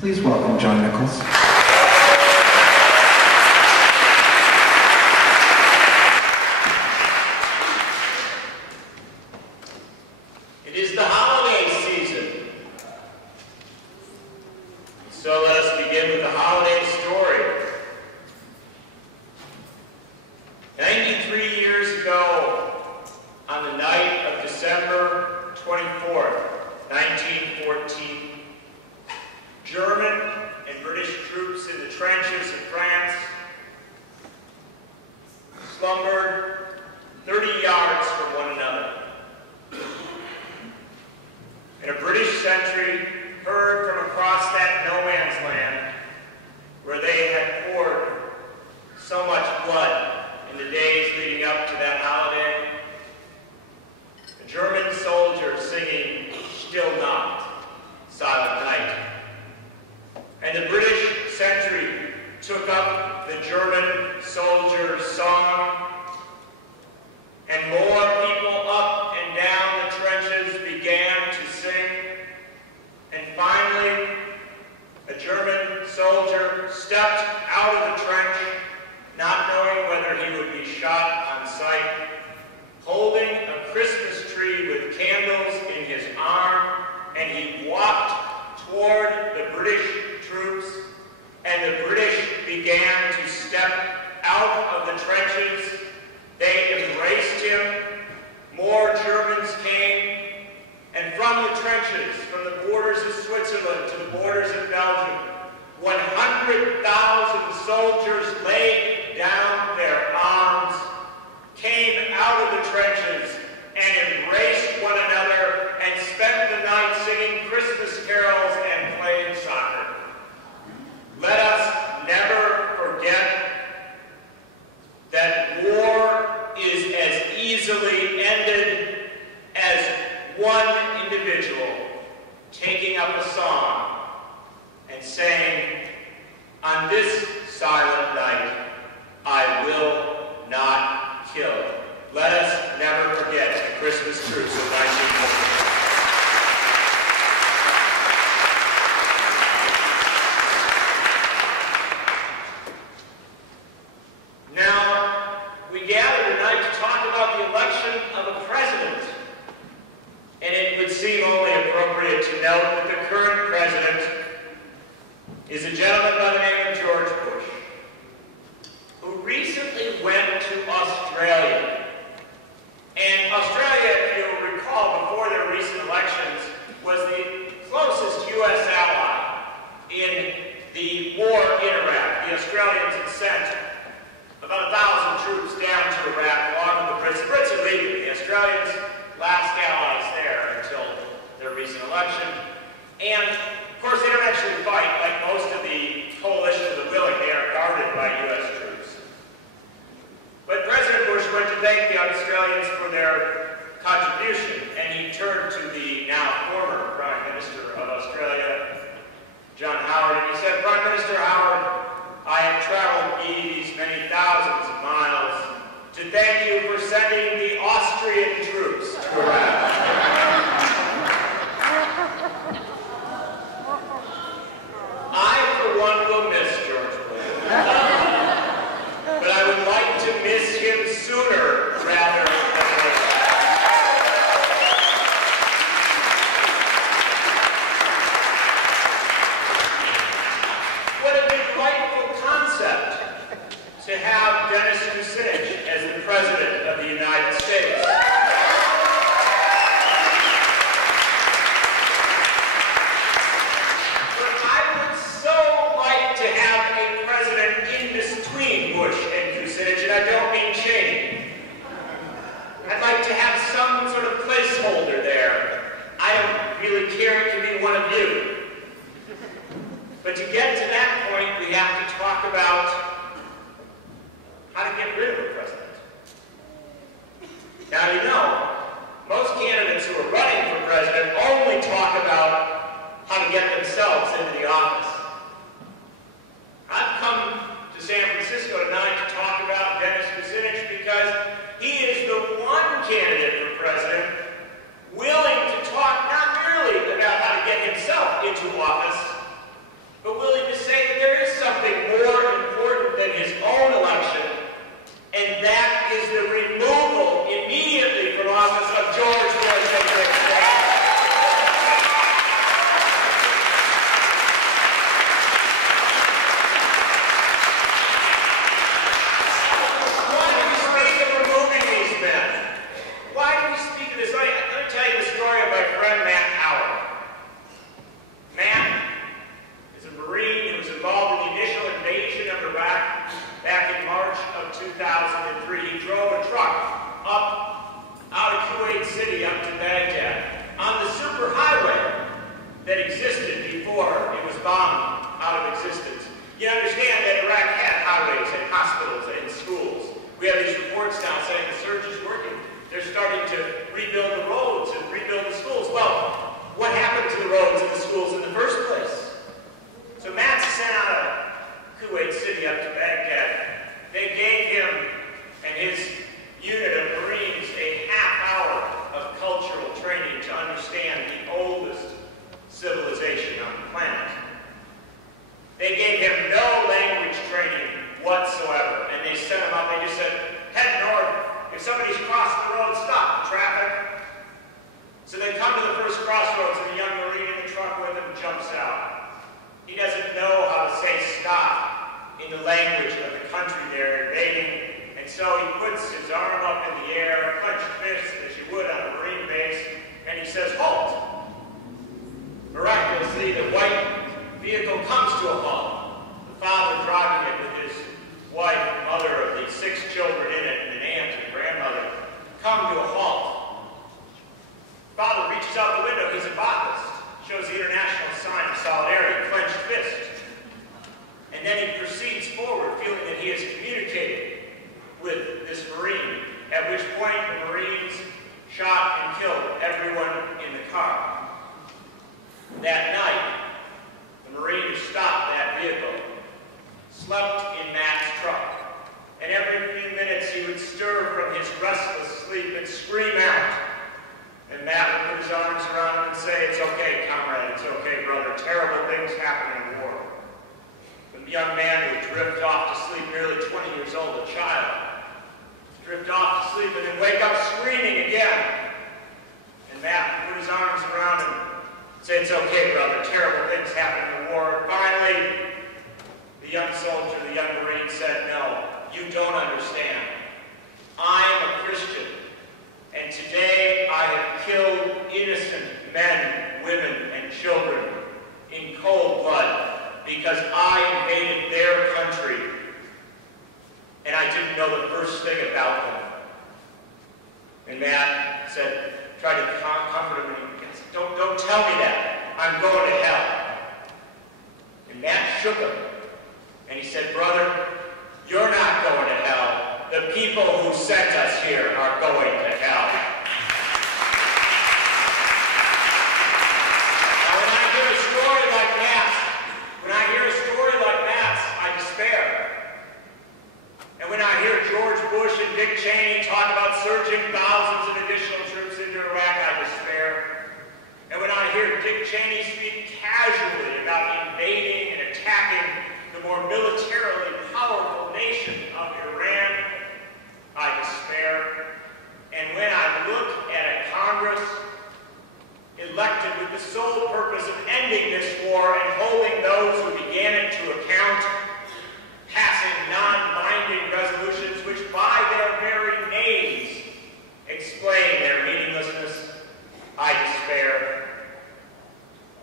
Please welcome John Nichols. It is the holiday season. So let us begin with the holiday story. 93 years ago, on the night of December 24th, 1914, German and British troops in the trenches of France slumbered 30 yards from one another. And a British sentry heard from across that no-man's land where they had poured so much blood in the days leading up to that holiday, a German soldier singing "Still Nacht, Silent Night." And the British sentry took up the German soldier's song, and more people up and down the trenches began to sing. And finally, a German soldier stepped out of the trench, not knowing whether he would be shot on sight, holding a Christmas tree with candles in his arm, and he walked toward the British troops, and the British began to step out of the trenches. They embraced him. More Germans came, and from the trenches, from the borders of Switzerland to the borders of Belgium, 100,000 soldiers laid down their arms, came out of the trenches, and embraced one another, and spent the night singing Christmas carols and playing soccer. Let us never forget that war is as easily ended as one individual taking up a song and saying, "On this silent night, I will not kill." Let us never forget the Christmas truce of 1914. Now, we gather tonight to talk about the election of a president. And it would seem only appropriate to note that the current president is a gentleman by the name of George Bush, who recently went to Australia. And Australia, if you'll recall, before their recent elections, was the closest U.S. ally in the war in Iraq. The Australians had sent about 1,000 troops down to Iraq along with the Brits. The Brits are leaving. The Australians, last allies there until their recent election. And, of course, they don't actually fight like most of the coalition of the willing. They are guarded by U.S. troops. But President Bush went to thank the Australians for their contribution, and he turned to the now former Prime Minister of Australia, John Howard, and he said, "Prime Minister Howard, I have traveled these many thousands of miles to thank you for sending the Austrian troops to Iraq." I, for one, will miss George Bush. But I would like to miss him sooner rather than later. What a delightful concept to have Dennis Kucinich as the President of the United States. But I would so like to have a president in between Bush and Kucinich, and I don't mean Cheney. I'd like to have some sort of placeholder there. I don't really care, it can be one of you. But to get to that point, we have to talk about how to get rid of a president. Now, you know, most candidates who are running for president only talk about how to get themselves into the office. I've come to San Francisco tonight to talk about Dennis Kucinich because he is the one candidate for president willing to talk not merely about how to get himself into office, bomb out of existence. You understand that Iraq had highways and hospitals and schools. We have these reports now saying the surge is working. They're starting to rebuild the roads and rebuild the schools. Well, what happened to the roads and the schools in the first place? So Matt sent out of Kuwait City up to Baghdad. They gave him and his unit of Marines a half hour of cultural training to understand the oldest civilization on the planet. They gave him no language training whatsoever, and they sent him out. They just said, head north. If somebody's crossed the road, stop the traffic. So they come to the first crossroads, and the young Marine in the truck with him jumps out. He doesn't know how to say stop in the language of the country they're invading, and so he puts his arm up in the air, clenched fist, as you would on a Marine base, and he says, halt. Miraculously, the white vehicle comes to a halt. The father driving it with his wife, mother of the 6 children in it, and an aunt and grandmother, come to a halt. Father reaches out the window. He's a botanist. Shows the international sign of solidarity, clenched fist. And then he proceeds forward, feeling that he has communicated with this Marine, at which point the Marines shot and killed everyone in the car. That night, the Marine stopped that vehicle, slept in Matt's truck, and every few minutes he would stir from his restless sleep and scream out. And Matt would put his arms around him and say, it's okay, comrade, it's okay, brother. Terrible things happen in war. The young man would drift off to sleep, nearly 20 years old, a child. Drift off to sleep and then wake up screaming again. And Matt would put his arms around him and say, it's okay, brother. Terrible things happen in the war. And finally, the young soldier, the young Marine said, no, you don't understand. I am a Christian. And today I have killed innocent men, women, and children in cold blood because I invaded their country and I didn't know the first thing about them. And Matt said, tried to comfort him, and he said, don't tell me that. I'm going to hell. And Matt shook him and he said, brother, you're not going to hell. The people who sent us here are going to hell. Now, when I hear a story like Matt's, I despair. And when I hear George Bush and Dick Cheney talk about surging thousands of additional troops into Iraq, I despair. And when I hear Dick Cheney speak casually about invading and attacking the more militarily